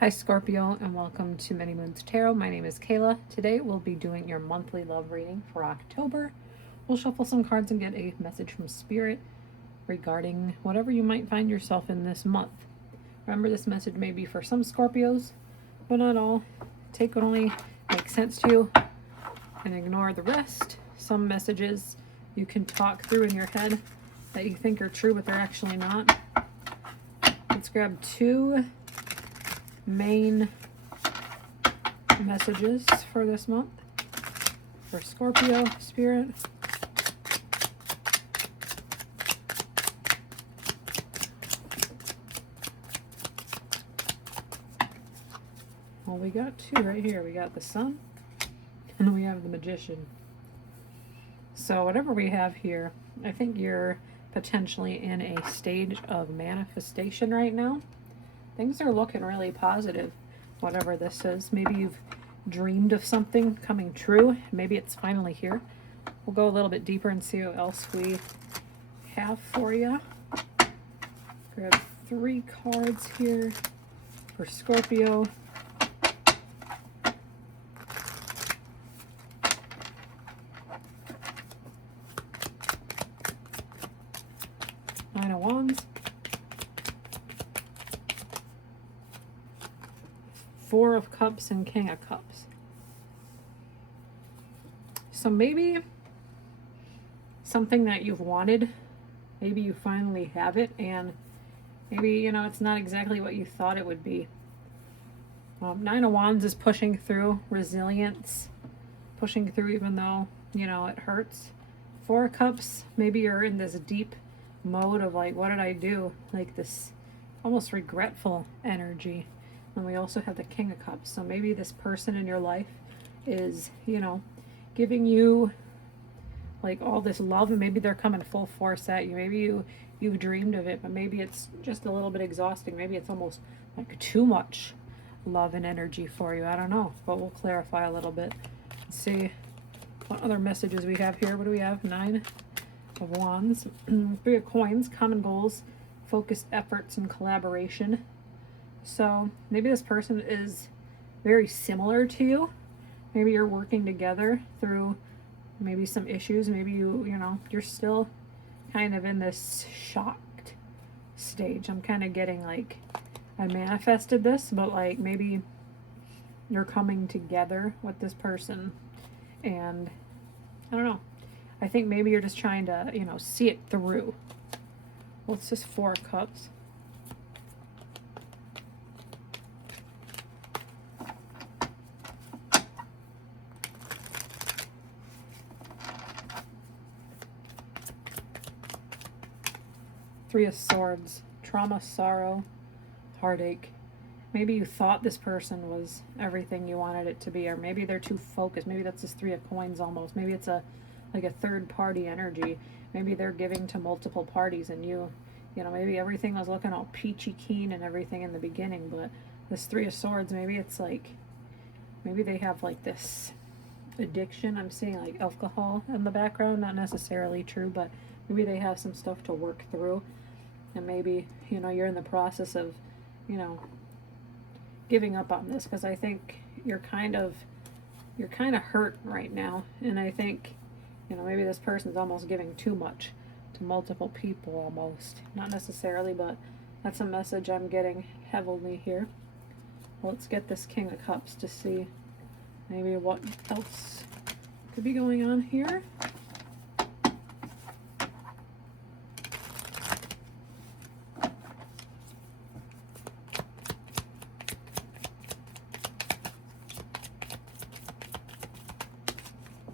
Hi Scorpio and welcome to Many Moons Tarot. My name is Kayla. Today we'll be doing your monthly love reading for October. We'll shuffle some cards and get a message from Spirit regarding whatever you might find yourself in this month. Remember, this message may be for some Scorpios, but not all. Take what only makes sense to you and ignore the rest. Some messages you can talk through in your head that you think are true, but they're actually not. Let's grab two main messages for this month for Scorpio Spirit. Well, we got two right here. We got the Sun and we have the Magician. So whatever we have here, I think you're potentially in a stage of manifestation right now. Things are looking really positive, whatever this is. Maybe you've dreamed of something coming true. Maybe it's finally here. We'll go a little bit deeper and see what else we have for you. Grab three cards here for Scorpio. Nine of Wands. Four of Cups and King of Cups. So maybe something that you've wanted, maybe you finally have it, and maybe, it's not exactly what you thought it would be. Nine of Wands is pushing through, resilience, pushing through even though, it hurts. Four of Cups, maybe you're in this deep mode of like, what did I do? Like this almost regretful energy. And we also have the King of Cups. So maybe this person in your life is, giving you like all this love, and maybe they're coming full force at you. Maybe you've dreamed of it, but maybe it's just a little bit exhausting. Maybe it's almost like too much love and energy for you. I don't know, but we'll clarify a little bit. Let's see what other messages we have here. What do we have? Nine of Wands, Three of Coins, common goals, focused efforts, and collaboration. So maybe this person is very similar to you. Maybe you're working together through maybe some issues. Maybe you're still kind of in this shocked stage. I'm kind of getting like, I manifested this, but like maybe you're coming together with this person, and I don't know. I think maybe you're just trying to, see it through. Well, it's just Four of Cups. Three of Swords, trauma, sorrow, heartache. Maybe you thought this person was everything you wanted it to be, or maybe they're too focused. Maybe that's this Three of Coins almost. Maybe it's like a third party energy. Maybe they're giving to multiple parties, and maybe everything was looking all peachy keen and everything in the beginning, but this Three of Swords, maybe it's like, maybe they have like this addiction. I'm seeing like alcohol in the background, not necessarily true, but maybe they have some stuff to work through, and maybe you're in the process of giving up on this, because I think you're kind of hurt right now, and I think maybe this person's almost giving too much to multiple people, almost, not necessarily, but that's a message I'm getting heavily here. Well, let's get this King of Cups to see maybe what else could be going on here.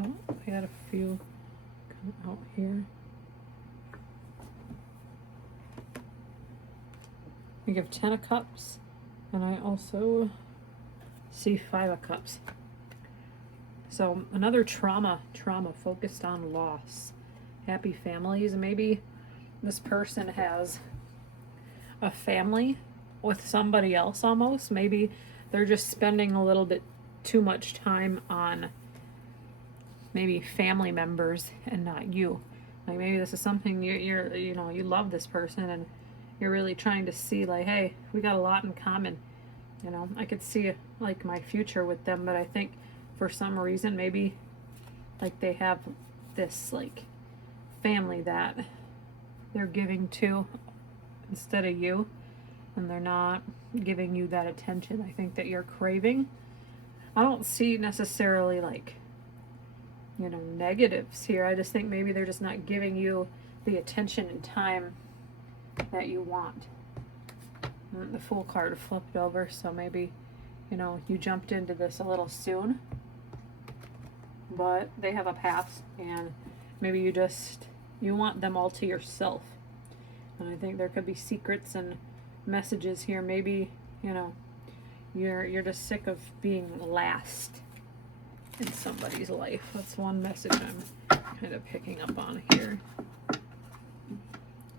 Oh, we had a few come out here. We have 10 of Cups, and I also see 5 of Cups. So another trauma focused on loss. Happy families. Maybe this person has a family with somebody else almost. Maybe they're just spending a little bit too much time on maybe family members and not you. Like maybe this is something you love this person, and you're really trying to see like, hey, we got a lot in common. You know, I could see like my future with them, but I think for some reason maybe like they have this like family that they're giving to instead of you, and they're not giving you that attention I think that you're craving. I don't see necessarily like, you know, negatives here. I just think maybe they're just not giving you the attention and time that you want. And the Fool card flipped over, so maybe, you know, you jumped into this a little soon, but they have a past, and maybe you want them all to yourself. And I think there could be secrets and messages here. Maybe, you know, you're just sick of being last in somebody's life. That's one message I'm kind of picking up on here.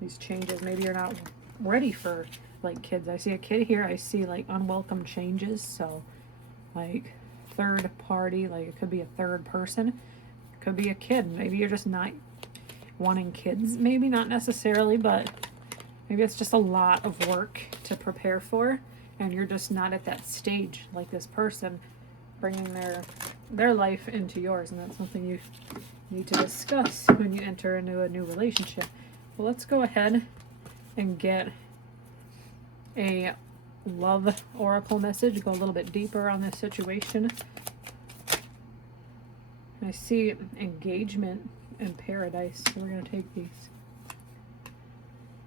These changes, maybe you're not ready for like kids. I see a kid here. I see like unwelcome changes. So like third party, like it could be a third person, it could be a kid. Maybe you're just not wanting kids. Maybe not necessarily, but maybe it's just a lot of work to prepare for, and you're just not at that stage like this person bringing their life into yours, and that's something you need to discuss when you enter into a new relationship. Well, let's go ahead and get a love oracle message, go a little bit deeper on this situation. I see engagement and paradise, so we're going to take these.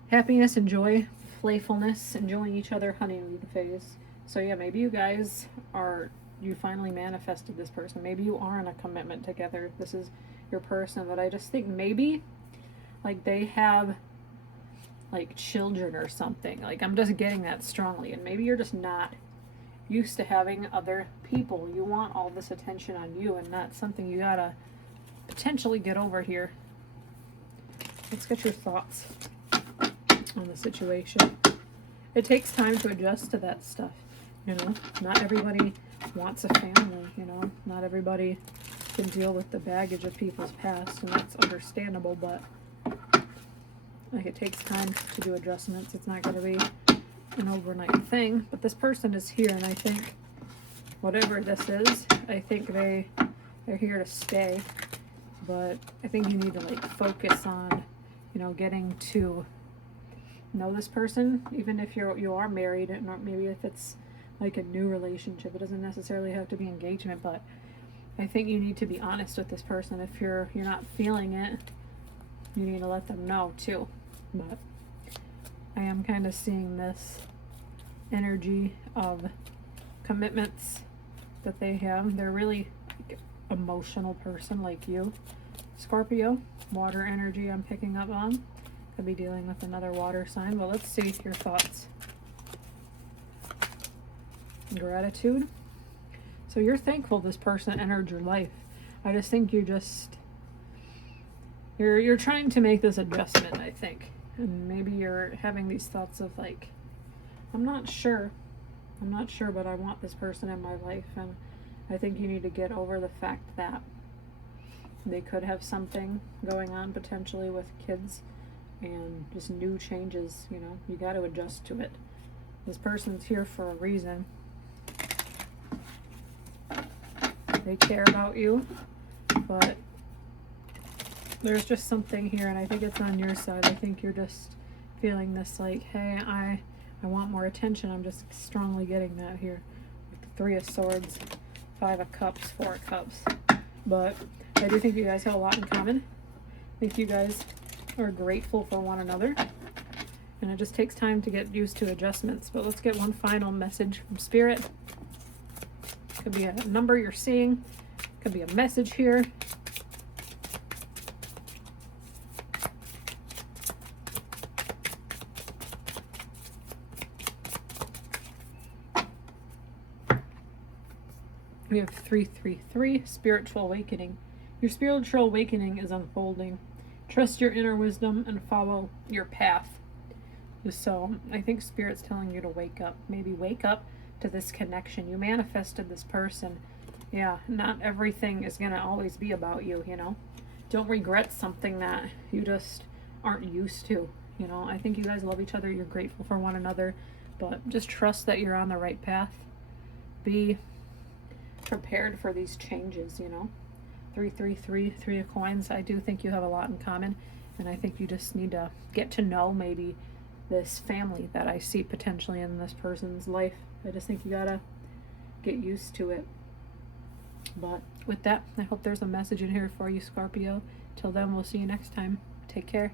Happiness and joy, playfulness, enjoying each other, honeymoon phase. So yeah, maybe you guys you finally manifested this person. Maybe you are in a commitment together. This is your person, but I just think maybe like they have like children or something. Like I'm just getting that strongly, and maybe you're just not used to having other people. You want all this attention on you, and that's something you gotta potentially get over here. Let's get your thoughts on the situation. It takes time to adjust to that stuff, you know. Not everybody wants a family, you know. Not everybody can deal with the baggage of people's past, and that's understandable, but like it takes time to do adjustments. It's not going to be an overnight thing, but this person is here, and I think whatever this is, I think they're here to stay. But I think you need to like focus on, you know, getting to know this person, even if you are married, and maybe if it's like a new relationship. It doesn't necessarily have to be engagement, but I think you need to be honest with this person. If you're not feeling it, you need to let them know too. But I am kind of seeing this energy of commitments that they have. They're really like emotional person like you, Scorpio. Water energy I'm picking up on. Could be dealing with another water sign. Well, let's see your thoughts. Gratitude. So you're thankful this person entered your life. I just think you're trying to make this adjustment, I think. And maybe you're having these thoughts of like, I'm not sure, but I want this person in my life. And I think you need to get over the fact that they could have something going on potentially with kids and just new changes. You know, you got to adjust to it. This person's here for a reason. They care about you, but there's just something here, and I think it's on your side. I think you're just feeling this like, hey, I want more attention. I'm just strongly getting that here. Like the Three of Swords, Five of Cups, Four of Cups. But I do think you guys have a lot in common. I think you guys are grateful for one another, and it just takes time to get used to adjustments. But let's get one final message from Spirit. Could be a number you're seeing, could be a message here. We have 333, spiritual awakening. Your spiritual awakening is unfolding. Trust your inner wisdom and follow your path. So I think Spirit's telling you to wake up. Maybe wake up to this connection. You manifested this person. Yeah, not everything is going to always be about you, you know. Don't regret something that you just aren't used to, you know. I think you guys love each other. You're grateful for one another. But just trust that you're on the right path. Be prepared for these changes, you know. 333, 3 of coins. I do think you have a lot in common, and I think you just need to get to know maybe this family that I see potentially in this person's life. I just think you gotta get used to it. But with that, I hope there's a message in here for you, Scorpio. Till then, we'll see you next time. Take care.